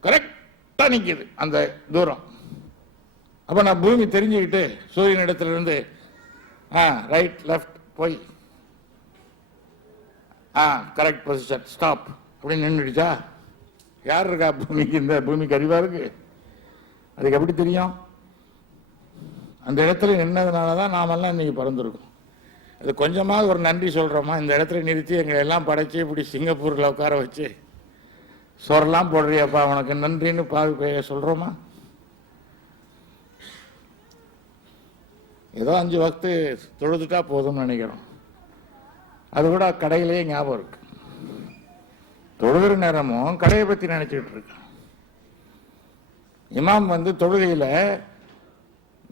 கரெக்டா நிக்குது அந்த தூரம். அப்ப நான் பூமி தெரிஞ்சுக்கிட்டு சூரியனிடத்திலிருந்து ரைட் லெஃப்ட் போய் கரெக்ட் பொசிஷன் ஸ்டாப் அப்படின்னு நின்றுடுச்சா? யார் இருக்கா பூமிக்கு? இந்த பூமிக்கு அறிவா இருக்கு? அதுக்கு எப்படி தெரியும்? அந்த இடத்துல நின்னதுனால தான் நாமெல்லாம் இன்னைக்கு பிறந்திருக்கோம். அது கொஞ்சமாவது ஒரு நன்றி சொல்கிறோமா? இந்த இடத்துல நிறுத்தி எங்களை எல்லாம் படைச்சி இப்படி சிங்கப்பூரில் உட்கார வச்சு சோறெல்லாம் போடுறியாப்பா உனக்கு நன்றின்னு சொல்கிறோமா? ஏதோ 5 வக்து தொழுதுட்டா போதும்னு நினைக்கிறோம். அது கூட கடையிலேயே ஞாபகம் இருக்கு. தொழுகிற நேரமும் கடையை பற்றி நினைச்சிட்டு இருக்கு. இமாம் வந்து தொழுகையில்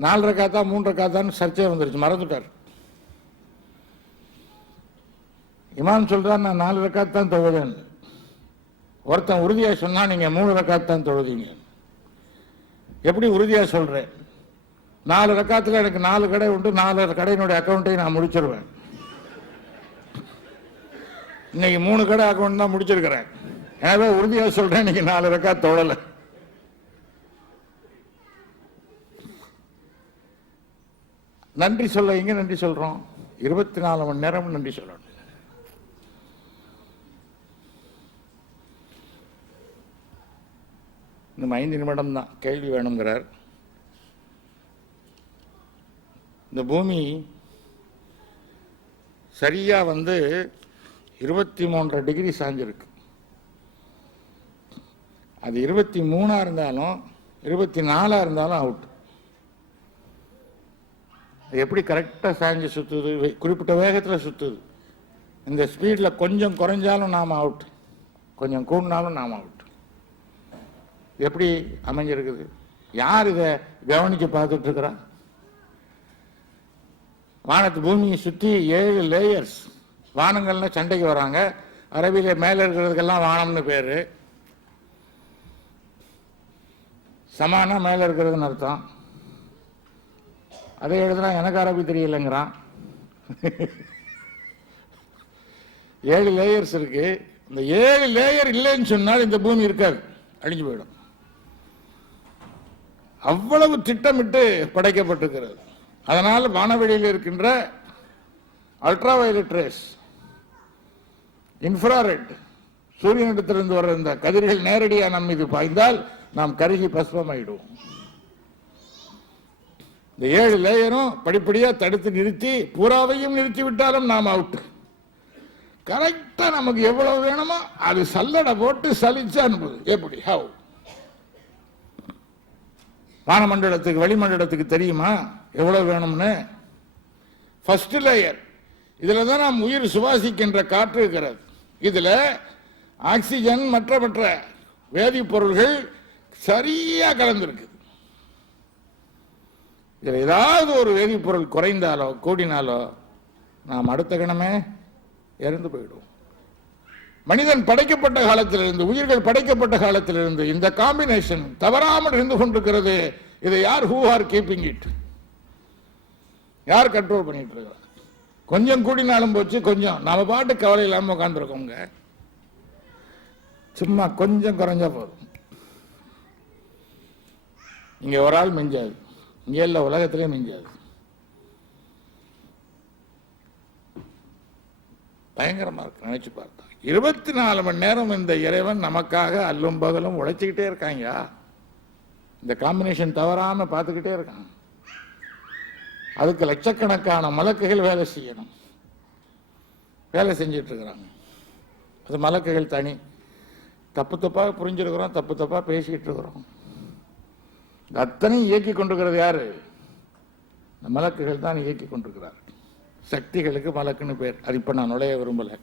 4 ரக்காத்தா 3 ரக்காத்தான்னு சர்ச்சை வந்துருச்சு, மறந்துட்டார். இமாம் சொல்றார் நான் 4 ரக்காத் தான் தொழுதேன். ஒருத்தன் உறுதியா சொன்னா நீங்க 3 ரக்காத் தான் தொழுதீங்க. எப்படி உறுதியா சொல்றேன்? 4 ரக்காத்துல எனக்கு 4 கடை உண்டு, 4 கடையினுடைய அக்கௌண்ட்டையும் நான் முடிச்சிருவேன். இன்னைக்கு 3 கடை அக்கௌண்ட் தான் முடிச்சிருக்கிறேன். எனவே உறுதியா சொல்றேன் இன்னைக்கு 4 ரக்காத் தொழல. நன்றி சொல்ல எங்க நன்றி சொல்றோம்? 24 மணி நேரம் நன்றி சொல்லணும். இன்னும் 5 நிமிடம் தான் கேள்வி வேணுங்கிறார். இந்த பூமி சரியா வந்து 23.5 டிகிரி சாஞ்சிருக்கு. அது 23 இருந்தாலும் 24 இருந்தாலும் அவுட். எப்படி கரெக்டாக சாஞ்சு சுற்றுது, குறிப்பிட்ட வேகத்தில் சுற்றுது. இந்த ஸ்பீடில் கொஞ்சம் குறைஞ்சாலும் நாம் அவுட், கொஞ்சம் கூடினாலும் நாம் அவுட். எப்படி அமைஞ்சிருக்குது? யார் இதை கவனிக்க பார்த்துட்டு இருக்கிறா? வானத்து பூமியை சுற்றி 7 லேயர்ஸ். வானங்கள்ல சண்டைக்கு வராங்க. அரபியில மேல இருக்கிறதுக்கெல்லாம் வானம்னு பேரு. சமானா மேல இருக்கிறதுன்னு அர்த்தம். அதை எழுதுனா எனக்கு அரபி தெரியலைங்கிறான். 7 லேயர்ஸ் இருக்கு. இந்த 7 லேயர் இல்லைன்னு சொன்னால் இந்த பூமி இருக்காது, அழிஞ்சு போயிடும். அவ்வளவு திட்டமிட்டு படைக்கப்பட்டிருக்கிறது. அதனால் வானவெளியில் இருக்கின்ற அல்ட்ரா வயலட் ரேஸ், இன்ஃப்ராரெட், சூரியனிடத்திலிருந்து வர இந்த கதிர்கள் நேரடியாக நம் மீது பாய்ந்தால் நாம் கருகி பஸ்பமாயிடுவோம். இந்த 7 லேயரும் படிப்படியா தடுத்து நிறுத்தி பூராவையும் நிறுத்தி விட்டாலும் நாம் அவுட். கரெக்டா நமக்கு எவ்வளவு வேணுமோ அது சல்லடை போட்டு சலிச்சு அனுப்புது. எப்படி? ஹவ்? வானமண்டலத்துக்கு வளிமண்டலத்துக்கு தெரியுமா எவ்வளவு வேணும்னு? ஃபர்ஸ்ட் லேயர், இதுல தான் நாம் உயிர் சுவாசிக்கின்ற காற்று இருக்கிறது. இதுல ஆக்சிஜன் மற்ற வேதிப்பொருள்கள் சரியா கலந்திருக்கு. இதுல ஏதாவது ஒரு வேதிப்பொருள் குறைந்தாலோ கூடினாலோ நாம் அடுத்த கணமே இறந்து போயிடுவோம். மனிதன் படைக்கப்பட்ட காலத்திலிருந்து, உயிர்கள் படைக்கப்பட்ட காலத்திலிருந்து இந்த காம்பினேஷன் தவறாமல் இருந்து கொண்டிருக்கிறது. இதை யார் ஹூ ஆர் கீப்பிங் இட்? யார் கண்ட்ரோல் பண்ணிட்டு இருக்கிறார்? கொஞ்சம் கூடினாலும் போச்சு, கொஞ்சம் நாம பாட்டு கவலை இல்லாம உட்காந்துருக்கோங்க. சும்மா கொஞ்சம் குறைஞ்சா போதும். இங்க ஒரு ஆள் மிஞ்சாது, இங்க இல்ல உலகத்திலே மிஞ்சாது. பயங்கரமா இருக்கு நினைச்சு பார்த்தா. 24 மணி நேரம் இந்த இறைவன் நமக்காக அல்லும் பகலும் உழைச்சிக்கிட்டே இருக்காங்க. இந்த காம்பினேஷன் தவறாம பார்த்துக்கிட்டே இருக்காங்க. அதுக்கு லட்சக்கணக்கான மலக்குகள் வேலை செய்யணும், வேலை செஞ்சிட்டு இருக்கிறாங்க. அது மலக்குகள் தனி. தப்பு தப்பா புரிஞ்சிருக்கிறோம், தப்பு தப்பா பேசிக்கிட்டு இருக்கிறோம். அத்தனையும் இயக்கி கொண்டிருக்கிறது யாரு? இந்த மலக்குகள் தான் இயக்கி கொண்டிருக்கிறார். சக்திகளுக்கு மலக்குன்னு பேர். அது இப்ப நான் நுழைய விரும்பல.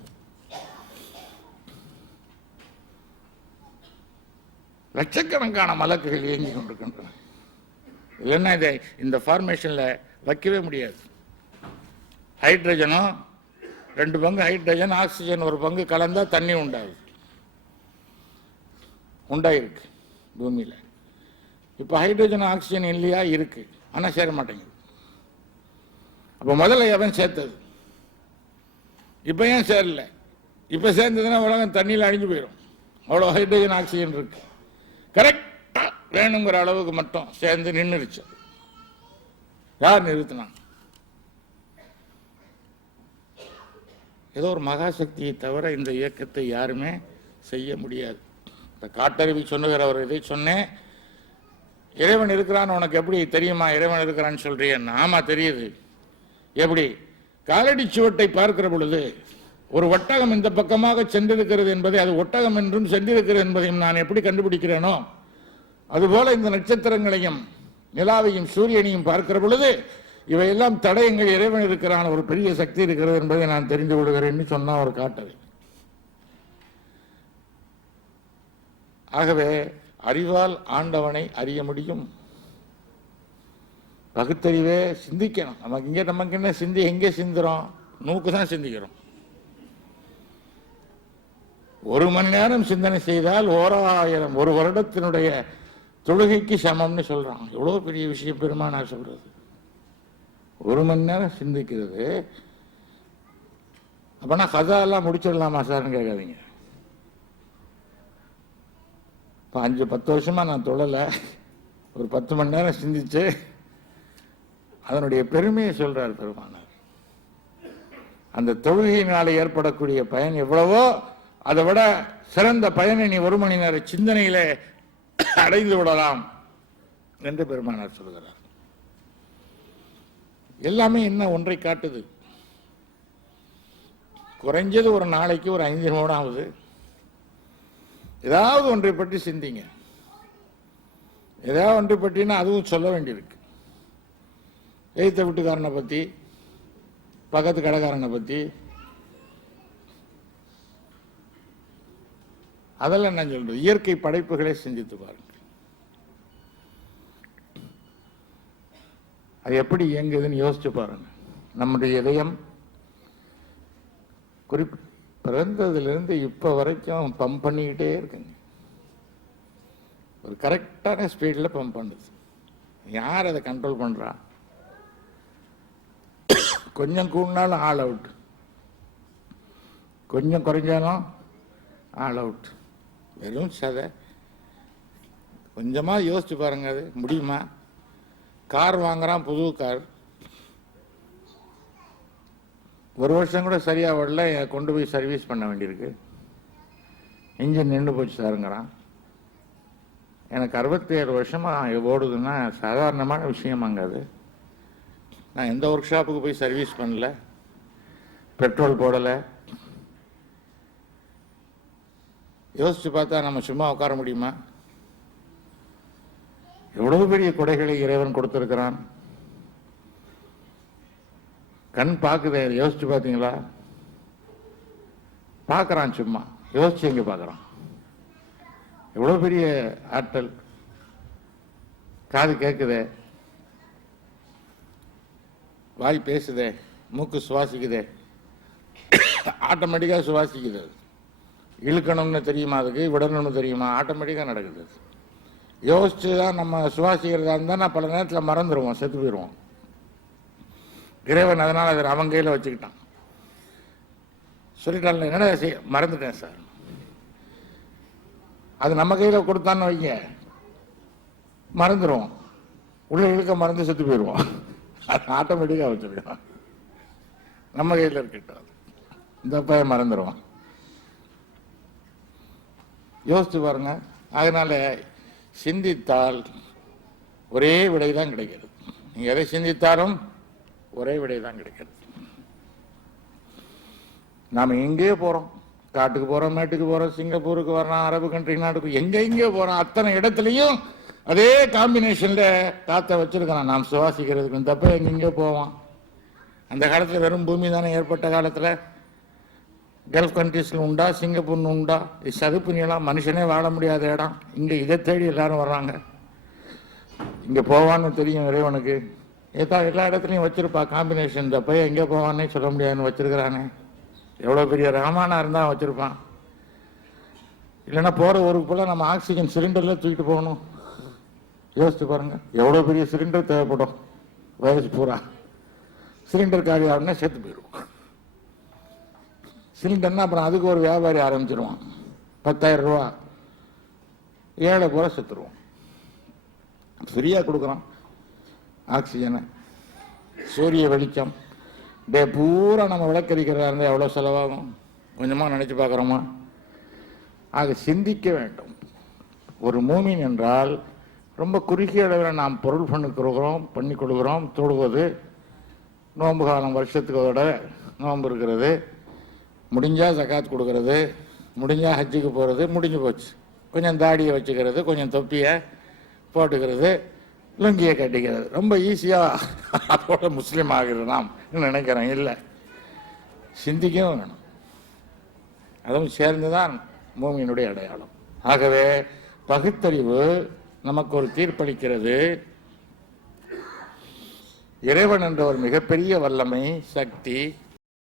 லட்சக்கணக்கான மலக்குகள் இயங்கி கொண்டிருக்கின்றன. இல்லைன்னா இதை இந்த ஃபார்மேஷன்ல வைக்கவே முடியாது. ஹைட்ரஜனும் 2 பங்கு ஹைட்ரஜன், ஆக்சிஜன் 1 பங்கு கலந்தா தண்ணி உண்டாகுது. உண்டாயிருக்கு பூமியில. இப்ப ஹைட்ரஜன் ஆக்சிஜன் இல்லையா? இருக்கு, ஆனா சேர மாட்டேங்குது. அப்ப முதல்ல எவன் சேர்த்தது? இப்ப ஏன் சேரல? இப்ப சேர்ந்ததுன்னா உலகம் தண்ணியில் அழிஞ்சு போயிடும். அவ்வளவு ஹைட்ரஜன் ஆக்சிஜன் இருக்கு. கரெக்டா வேணுங்கிற அளவுக்கு மட்டும் சேர்ந்து நின்றுச்சு. யார் நிறுத்தினான்? ஏதோ ஒரு மகாசக்தியை தவிர இந்த இயக்கத்தை யாருமே செய்ய முடியாது. இப்போ காட்டருவி சொன்னுகிற அவர் இதை சொன்னேன், இறைவன் இருக்கிறான்னு உனக்கு எப்படி தெரியுமா? இறைவன் இருக்கிறான்னு சொல்றேன். ஆமா தெரியுது. எப்படி? காலடி சுவட்டை பார்க்கிற பொழுது ஒரு ஒட்டகம் இந்த பக்கமாக சென்றிருக்கிறது என்பதை, அது ஒட்டகம் என்றும் சென்றிருக்கிறது என்பதையும் நான் எப்படி கண்டுபிடிக்கிறேனோ, அதுபோல இந்த நட்சத்திரங்களையும் நிலாவையும் சூரியனையும் பார்க்கிற பொழுது இவையெல்லாம் தடயங்கள், இறைவன் இருக்கிறான், ஒரு பெரிய சக்தி இருக்கிறது என்பதை நான் தெரிந்து கொள்கிறேன்னு சொன்னா ஒரு காட்டது. ஆகவே அறிவால் ஆண்டவனை அறிய முடியும். பகுத்தறிவே சிந்திக்கணும். நமக்கு என்ன சிந்தி? எங்கே சிந்துறோம்? நூக்கு தான் சிந்திக்கிறோம். 1 மணி நேரம் சிந்தனை செய்தால் 1000 ஒரு வருடத்தினுடைய தொழுகைக்கு சமம்னு சொல்றான். எவ்வளவு பெரிய விஷயம் பெருமானார் சொல்றது. 1 மணி நேரம் சிந்திக்கிறது. அப்பனா கதா எல்லாம் முடிச்சிடலாமா சார்னு கேட்காதீங்க. இப்போ 5-10 வருஷமா நான் தொழலை, ஒரு 10 மணி நேரம் சிந்திச்சு அதனுடைய பெருமையை சொல்றார் பெருமானார். அந்த தொழுகையினால ஏற்படக்கூடிய பயன் எவ்வளவோ அதை விட சிறந்த பயனை நீ 1 மணி நேர சிந்தனையிலே அடைந்து விடலாம் என்று பெருமானார் சொல்கிறார். எல்லாமே என்ன ஒன்றை காட்டுது? குறைஞ்சது ஒரு நாளைக்கு ஒரு 5 நிமிடமாவது ஏதாவது ஒன்றை பற்றி சிந்திங்க. ஏதாவது ஒன்றை பற்றினா அதுவும் சொல்ல வேண்டியிருக்கு. எய்த்த வீட்டுக்காரனை பற்றி, பக்கத்து கடைக்காரனை பற்றி, அதெல்லாம் என்ன சொல்றது? இயற்கை படைப்புகளை சிந்தித்து பாருங்கள். அது எப்படி இயங்குதுன்னு யோசிச்சு பாருங்க. நம்முடைய இதயம் பிறந்ததிலிருந்து இப்ப வரைக்கும் பம்ப் பண்ணிக்கிட்டே இருக்குங்க. ஒரு கரெக்டான ஸ்பீடில் பம்ப் பண்ணுது. யார் அதை கண்ட்ரோல் பண்றா? கொஞ்சம் கூடினாலும் ஆல் அவுட், கொஞ்சம் குறைஞ்சாலும் ஆல் அவுட். வெறும் சதை. கொஞ்சமா யோசிச்சு பாருங்க, அது முடியுமா? கார் வாங்குறான், புது கார், 1 வருஷம் கூட சரியா வரல, கொண்டு போய் சர்வீஸ் பண்ண வேண்டியிருக்கு. இன்ஜின் நின்று போச்சு சாருங்கிறான். எனக்கு 67 வருஷமா ஓடுதுன்னா சாதாரணமான விஷயமாங்க அது. நான் எந்த ஒர்க் ஷாப்புக்கு போய் சர்வீஸ் பண்ணல, பெட்ரோல் போடலை. யோசிச்சு பார்த்தா நம்ம சும்மா உட்கார முடியுமா? எவ்வளவு பெரிய கொடைகளை இறைவன் கொடுத்திருக்கிறான். கண் பார்க்குதே, யோசிச்சு பார்த்தீங்களா? பார்க்கறான், சும்மா யோசிச்சு எங்க பார்க்கறான்? எவ்வளவு பெரிய ஆற்றல். காது கேட்குதே, வாய் பேசுதே, மூக்கு சுவாசிக்குதே, ஆட்டோமேட்டிக்காக சுவாசிக்குது. இழுக்கணும்னு தெரியுமா? அதுக்கு விடணும்னு தெரியுமா? ஆட்டோமேட்டிக்காக நடக்குது. யோசிச்சு தான் நம்ம சுவாசிக்கிறதா இருந்தால் நான் பல நேரத்தில் மறந்துடுவோம், செத்து போயிடுவோம். இறைவன் அதனால் அதை அவன் கையில் வச்சுக்கிட்டான். சொல்லிட்டான், என்னடா மறந்துட்டேன் சார். அது நம்ம கையில் கொடுத்தான்னு வைங்க, மறந்துடுவோம். உள்ள இழுக்க மறந்து செத்து போயிடுவோம். அது ஆட்டோமேட்டிக்காக வச்சிருக்கான், நம்ம கையில் இருக்கட்டும். இந்த பையன் மறந்துடுவான். யோசிச்சு பாருங்க. அதனால சிந்தித்தால் ஒரே விடை தான் கிடைக்கிறது. நீங்க எதை சிந்தித்தாலும் ஒரே விடை தான் கிடைக்கிறது. நாம எங்கே போறோம்? காட்டுக்கு போறோம், மேட்டுக்கு போறோம், சிங்கப்பூருக்கு வர்றோம், அரபு கண்ட்ரி நாட்டுக்கு, எங்கே போறோம், அத்தனை இடத்துலையும் அதே காம்பினேஷன்ல காத்த வச்சிருக்கிறான் நாம் சுவாசிக்கிறதுக்கு. தப்ப எங்கெங்கே போவான். அந்த காலத்துல வெறும் பூமி தானே ஏற்பட்ட காலத்துல. கல்ஃப் கண்ட்ரீஸ்ல உண்டா, சிங்கப்பூர்னு உண்டா? சதுப்பு நிலம், மனுஷனே வாழ முடியாத இடம். இங்க இதை தேடி எல்லாரும் வர்றாங்க. இங்க போவான்னு தெரியும் இறைவனுக்கு. எல்லா இடத்துலையும் வச்சிருப்பா காம்பினேஷன். இந்த பையன் எங்கே போவான்னே சொல்ல முடியாதுன்னு வச்சிருக்கிறானே. எவ்வளவு பெரிய ரஹமானா இருந்தா வச்சிருப்பான். இல்லைன்னா போற ஊருக்கு போல நம்ம ஆக்சிஜன் சிலிண்டர்ல தூக்கிட்டு போகணும். யோசிச்சு பாருங்க, எவ்வளவு பெரிய சிலிண்டர் தேவைப்படும். வயசு பூரா சிலிண்டர் காலி ஆகுனா செத்து போயிடும். சிலிண்டர்னா அப்புறம் அதுக்கு ஒரு வியாபாரி ஆரம்பிச்சிருவான். 10,000 ரூபா, ஏழை பூரா செத்துருவோம். ஃப்ரீயா கொடுக்குறான் ஆக்சிஜனை, சூரிய வெளிச்சம், டே பூரா நம்ம விளக்கரிக்கிறதா இருந்தால் எவ்வளோ செலவாகும்? கொஞ்சமாக நினச்சி பார்க்குறோமா? ஆக சிந்திக்க வேண்டும். ஒரு மூமின் என்றால் ரொம்ப குறுகிய அளவில் நாம் பொருள் பண்ணி கொடுக்குறோம். தொழுவது, நோன்பு காலம் வருஷத்துக்கு அதோட நோன்பு இருக்கிறது, முடிஞ்சால் ஜகாத் கொடுக்கறது, முடிஞ்சால் ஹஜ்ஜுக்கு போகிறது, முடிஞ்சு போச்சு. கொஞ்சம் தாடியை வச்சுக்கிறது, கொஞ்சம் தொப்பியை போட்டுக்கிறது, லுங்கியை கட்டிக்கிறது. ரொம்ப ஈஸியாக அதோட முஸ்லீம் ஆகிறது நாம் நினைக்கிறேன். இல்லை, சிந்திக்கவும் வேணும். அதுவும் சேர்ந்து தான் மூமியினுடைய அடையாளம். ஆகவே பகுத்தறிவு நமக்கு ஒரு தீர்ப்பளிக்கிறது. இறைவன் என்ற ஒரு மிகப்பெரிய வல்லமை, சக்தி